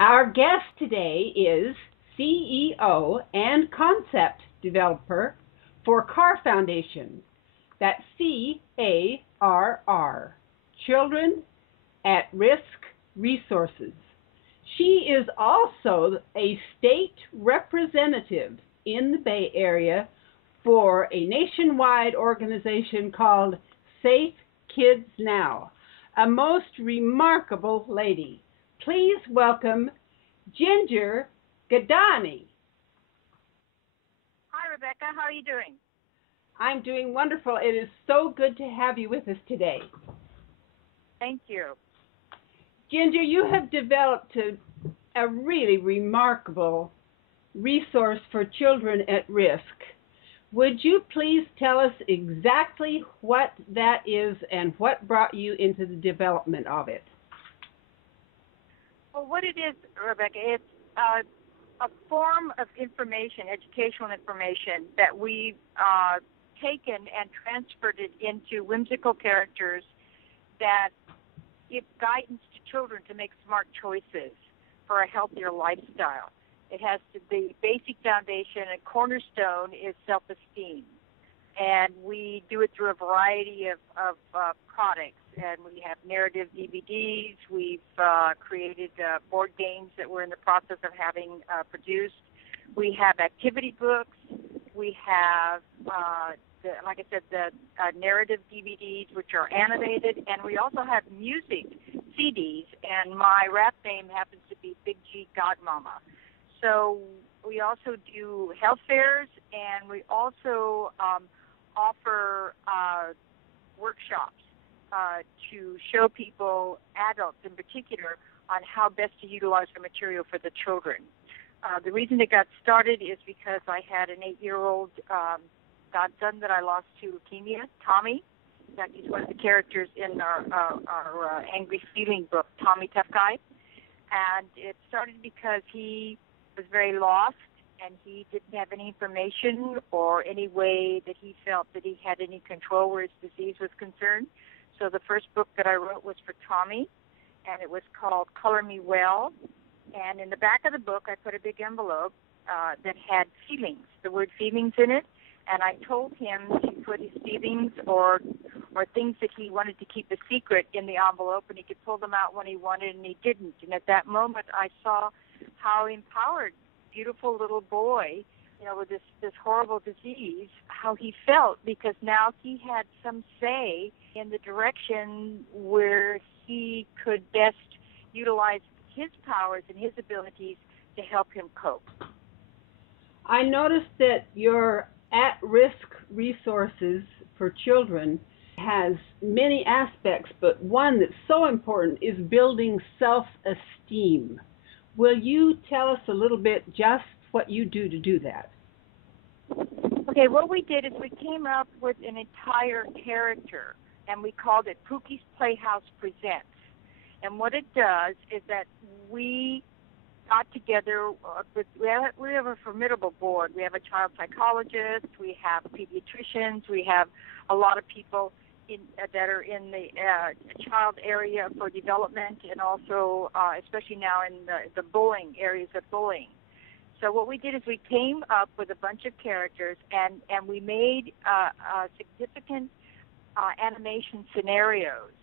Our guest today is CEO and concept developer for CARR Foundation. That's CARR, Children at Risk Resources. She is also a state representative in the Bay Area for a nationwide organization called Safe Kids Now, a most remarkable lady. Please welcome Ginger Guadagni. Hi, Rebecca. How are you doing? I'm doing wonderful. It is so good to have you with us today. Thank you. Ginger, you have developed a really remarkable resource for children at risk. Would you please tell us exactly what that is and what brought you into the development of it? Well, what it is, Rebecca, it's a form of information, educational information, that we've taken and transferred it into whimsical characters that give guidance to children to make smart choices for a healthier lifestyle. It has the basic foundation and cornerstone is self-esteem. And we do it through a variety of products. And we have narrative DVDs. We've created board games that we're in the process of having produced. We have activity books. We have, like I said, the narrative DVDs, which are animated. And we also have music CDs. And my rap name happens to be Big G Godmama. So we also do health fairs, and we also offer workshops to show people, adults in particular, on how best to utilize the material for the children. The reason it got started is because I had an 8-year-old godson that I lost to leukemia, Tommy. In fact, he's one of the characters in our Angry Feeling book, Tommy Tough Guy. And it started because he was very lost, and he didn't have any information or any way that he felt that he had any control where his disease was concerned. So the first book that I wrote was for Tommy, and it was called Color Me Well. And in the back of the book, I put a big envelope that had feelings, the word feelings in it, and I told him to put his feelings or things that he wanted to keep a secret in the envelope, and he could pull them out when he wanted, and he didn't. And at that moment, I saw how empowered, beautiful little boy, with this horrible disease, how he felt, because now he had some say in the direction where he could best utilize his powers and his abilities to help him cope. I noticed that your at-risk resources for children has many aspects, but one that's so important is building self-esteem. Will you tell us a little bit just what you do to do that? Okay, what we did is we came up with an entire character, and we called it Pookie's Playhouse Presents. And what it does is that we got together, we have a formidable board. We have a child psychologist, we have pediatricians, we have a lot of people that are in the child area for development, and also especially now in the bullying areas of bullying. So what we did is we came up with a bunch of characters, and we made significant animation scenarios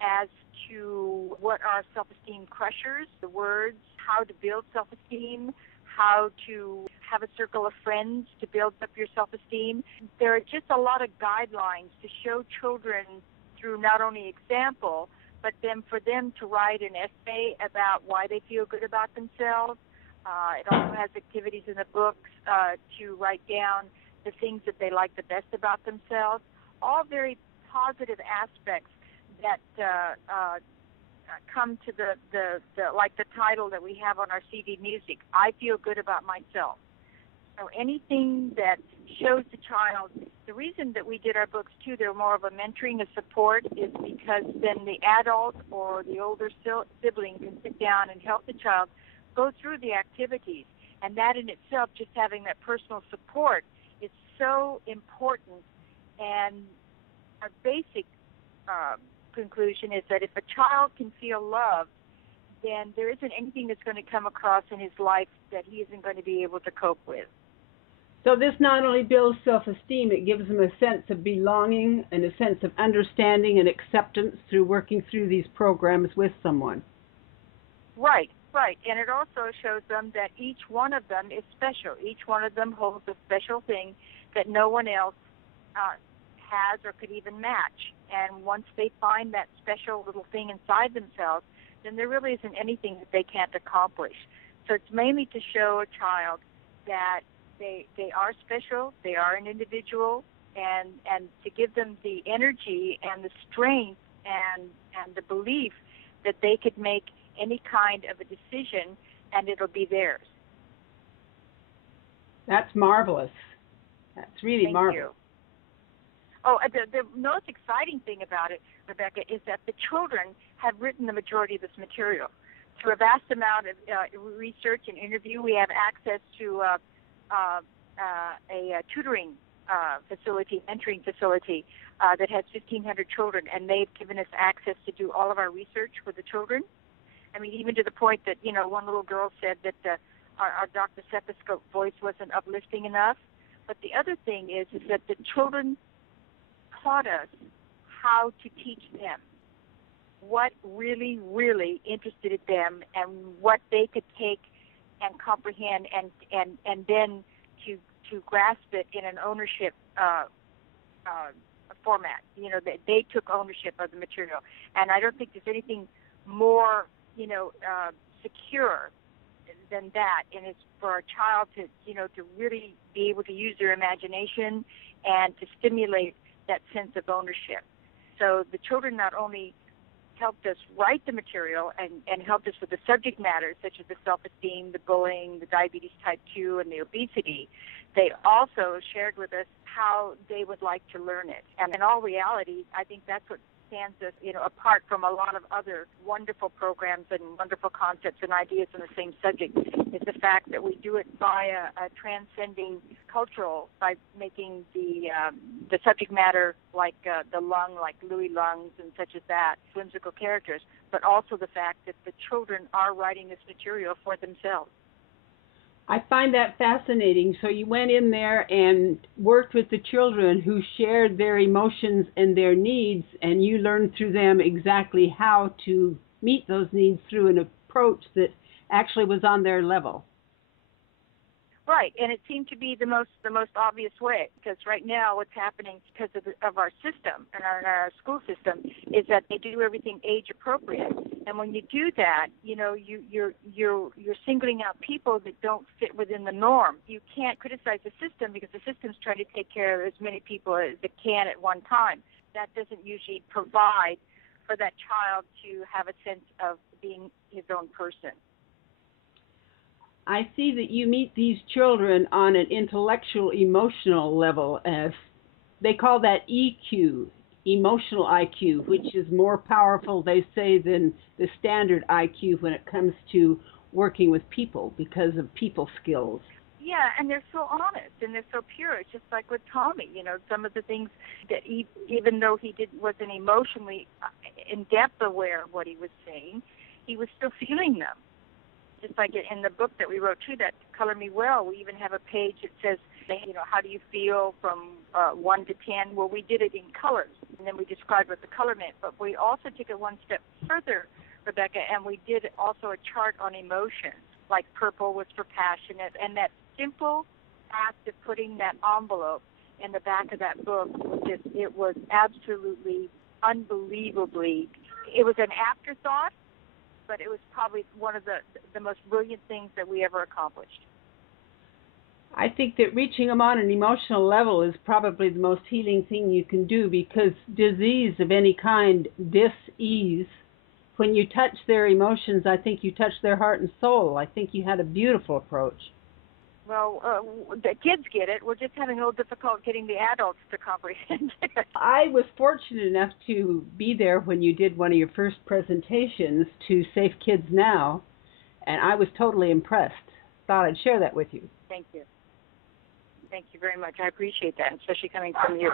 as to what are self-esteem crushers, the words, how to build self-esteem, how to have a circle of friends to build up your self-esteem. There are just a lot of guidelines to show children through not only example, but then for them to write an essay about why they feel good about themselves. It also has activities in the books to write down the things that they like the best about themselves, all very positive aspects that come to the like the title that we have on our CD music, I Feel Good About Myself. So anything that shows the child, the reason that we did our books too, they're more of a mentoring, a support, is because then the adult or the older sibling can sit down and help the child go through the activities. And that in itself, just having that personal support, is so important. And a basic conclusion is that if a child can feel loved, then there isn't anything that's going to come across in his life that he isn't going to be able to cope with. So this not only builds self-esteem, it gives them a sense of belonging and a sense of understanding and acceptance through working through these programs with someone. Right, right. And it also shows them that each one of them is special. Each one of them holds a special thing that no one else has or could even match. And once they find that special little thing inside themselves, then there really isn't anything that they can't accomplish. So it's mainly to show a child that they are special, they are an individual, and to give them the energy and the strength and the belief that they could make any kind of a decision and it'll be theirs. That's marvelous. That's really marvelous. Thank you. Oh, the most exciting thing about it, Rebecca, is that the children have written the majority of this material. Through a vast amount of research and interview, we have access to a tutoring facility, mentoring facility that has 1,500 children, and they've given us access to do all of our research with the children. I mean, even to the point that, one little girl said that our Dr. Seth O Scope voice wasn't uplifting enough. But the other thing is that the children taught us how to teach them what really, really interested them and what they could take and comprehend and then to grasp it in an ownership format. They took ownership of the material. And I don't think there's anything more, secure than that. And it's for a child to really be able to use their imagination and to stimulate that sense of ownership. So the children not only helped us write the material and helped us with the subject matter, such as the self-esteem, the bullying, the diabetes type 2, and the obesity, they also shared with us how they would like to learn it. And in all reality, I think that's what stands us, apart from a lot of other wonderful programs and wonderful concepts and ideas on the same subject, is the fact that we do it via transcending cultural, by making the subject matter like the lung, like Louis lungs and such as that, whimsical characters, but also the fact that the children are writing this material for themselves. I find that fascinating. So you went in there and worked with the children who shared their emotions and their needs, and you learned through them exactly how to meet those needs through an approach that actually was on their level. Right, and it seemed to be the most obvious way, because right now what's happening because of our system and our school system is that they do everything age appropriate, and when you do that, you're singling out people that don't fit within the norm. You can't criticize the system because the system's trying to take care of as many people as it can at one time. That doesn't usually provide for that child to have a sense of being his own person. I see that you meet these children on an intellectual, emotional level, as they call that EQ, emotional IQ, which is more powerful, they say, than the standard IQ when it comes to working with people because of people skills. Yeah, and they're so honest and they're so pure. It's just like with Tommy, some of the things that even though he wasn't emotionally in-depth aware of what he was saying, he was still feeling them. Just like in the book that we wrote, too, that Color Me Well, we even have a page that says, how do you feel from 1 to 10? Well, we did it in colors, and then we described what the color meant. But we also took it one step further, Rebecca, and we did also a chart on emotions, like purple was for passionate. And that simple act of putting that envelope in the back of that book, it was absolutely, unbelievably, it was an afterthought, but it was probably one of the most brilliant things that we ever accomplished. I think that reaching them on an emotional level is probably the most healing thing you can do, because disease of any kind, dis-ease, when you touch their emotions, I think you touch their heart and soul. I think you had a beautiful approach. Well, the kids get it. We're just having a little difficult getting the adults to comprehend it. I was fortunate enough to be there when you did one of your first presentations to Safe Kids Now, and I was totally impressed. Thought I'd share that with you. Thank you. Thank you very much. I appreciate that, especially coming from you.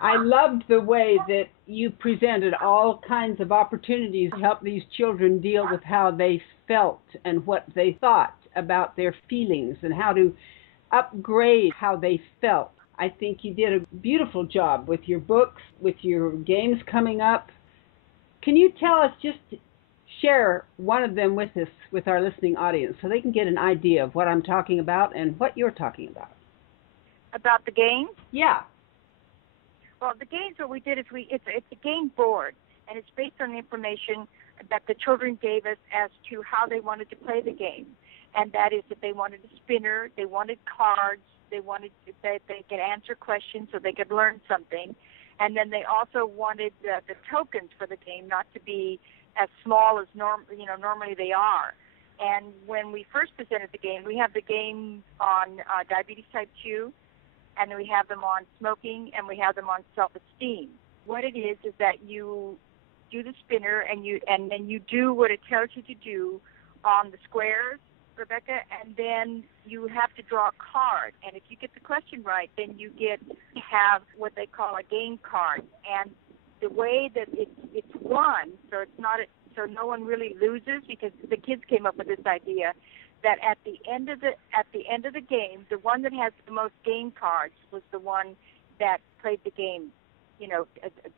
I loved the way that you presented all kinds of opportunities to help these children deal with how they felt and what they thought about their feelings and how to upgrade how they felt. I think you did a beautiful job with your books, with your games coming up. Can you tell us, just share one of them with us, with our listening audience, so they can get an idea of what I'm talking about and what you're talking about? About the games? Yeah. Well, the games, what we did is it's a game board, and it's based on the information that the children gave us as to how they wanted to play the game. And that is that they wanted a spinner, they wanted cards, they wanted that they could answer questions so they could learn something. And then they also wanted the tokens for the game not to be as small as normally they are. And when we first presented the game, we have the game on diabetes type 2, and we have them on smoking, and we have them on self-esteem. What it is that you do the spinner, and then you do what it tells you to do on the squares, Rebecca, and then you have to draw a card. And if you get the question right, then you get to have what they call a game card. And the way that it's won, so it's not so no one really loses, because the kids came up with this idea that at the end of the game, the one that has the most game cards was the one that played the game,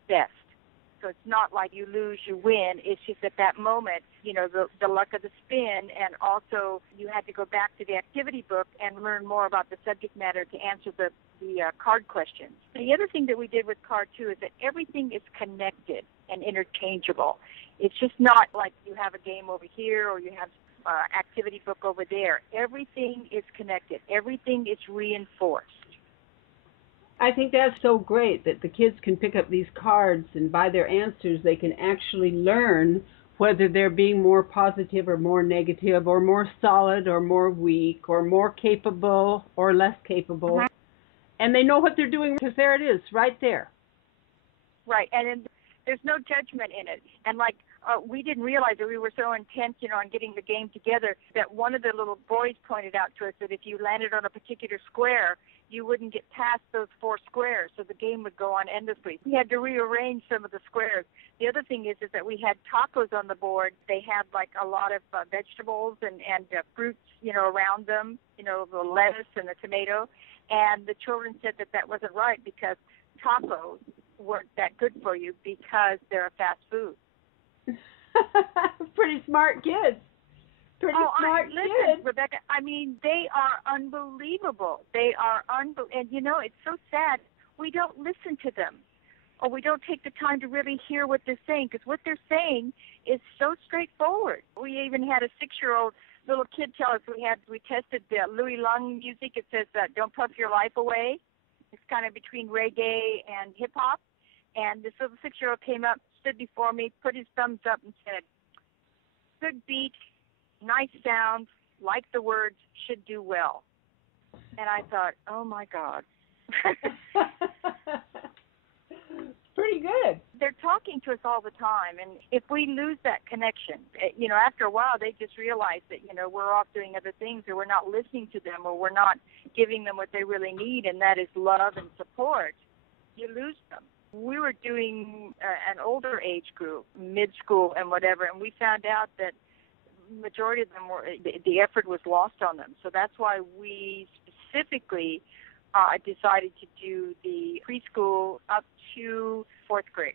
best. So it's not like you lose, you win. It's just at that moment, the luck of the spin, and also you had to go back to the activity book and learn more about the subject matter to answer the card questions. The other thing that we did with card 2 is that everything is connected and interchangeable. It's just not like you have a game over here or you have activity book over there. Everything is connected. Everything is reinforced. I think that's so great that the kids can pick up these cards, and by their answers they can actually learn whether they're being more positive or more negative, or more solid or more weak, or more capable or less capable. Mm-hmm. And they know what they're doing, because there it is, right there. Right, and then there's no judgment in it. And we didn't realize that we were so intent, on getting the game together, that one of the little boys pointed out to us that if you landed on a particular square, you wouldn't get past those 4 squares, so the game would go on endlessly. We had to rearrange some of the squares. The other thing is that we had tacos on the board. They had a lot of vegetables and fruits, around them, the lettuce and the tomato. And the children said that wasn't right, because tacos weren't that good for you because they're a fast food. Pretty smart kids. Listen, Rebecca, they are unbelievable. They are and it's so sad. We don't listen to them, or we don't take the time to really hear what they're saying, because what they're saying is so straightforward. We even had a 6-year-old little kid tell us we tested the Louis Lung music. It says, "Don't puff your life away." It's kind of between reggae and hip hop. And this little 6-year-old came up, stood before me, put his thumbs up, and said, "Good beat, nice sound, like the words, should do well." And I thought, oh my God. Pretty good. They're talking to us all the time, and if we lose that connection, after a while they just realize that, we're off doing other things, or we're not listening to them, or we're not giving them what they really need, and that is love and support. You lose them. We were doing an older age group, mid-school and whatever, and we found out that majority of them the effort was lost on them. So that's why we specifically decided to do the preschool up to 4th grade.